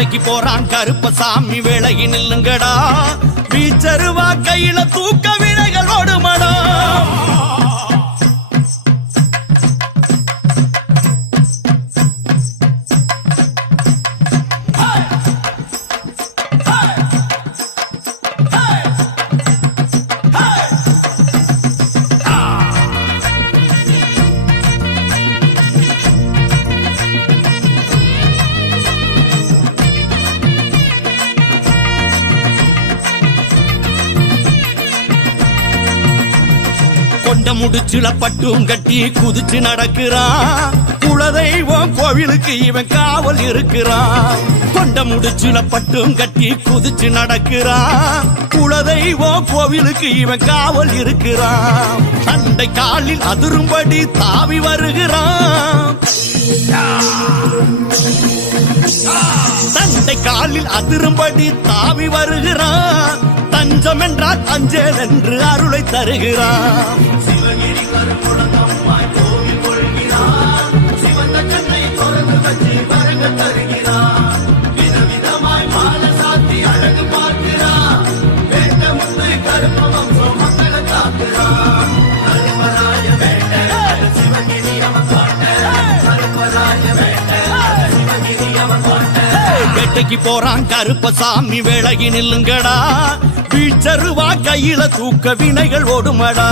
வேட்டைக்கு போறான் கருப்பசாமி வேளைக்கு நில்லுங்கடா வீச்சருவா கையில தூக்க வினைகள் ஓடுமடா கொண்ட முடிச்சுல பட்டும் கட்டி குதிச்சு நடக்கிறான் குலதெய்வம் கோவிலுக்கு இவன் காவல் இருக்கிறான் கொண்ட முடிச்சுல பட்டும் கட்டி குதிச்சு நடக்கிறான் குலதெய்வம் கோவிலுக்கு இவன் காவல் இருக்கிறான் தண்டை காலில் அதிரும்படி தாவி வருகிறான் தண்டை காலில் அதிரும்படி தாவி வருகிறான் தஞ்சம் என்றால் அஞ்சேல் என்று அருளை தருகிறான் சிவகிரி கருங்குளத்தம்மாய் கோவில் கொள்கிறான் சிவந்த கண்ணை தொடர்ந்து வச்சு வரங்க தருகிறான் விதவிதமாய் மாலை சாத்தி அழகு பார்க்கிறான் வேட்ட முத்து கருப்ப வம்சம் மக்களை காக்கிறான் கருப்பராய வேட்ட சிவகிரி அவன் காட்ட கருப்பராய வேட்ட சிவகிரி அவன் காட்ட வேட்டைக்கு போறான் கருப்பசாமி வேளைக்கு நில்லுங்கடா வீச்சருவா கையில தூக்க வினைகள் ஓடுமடா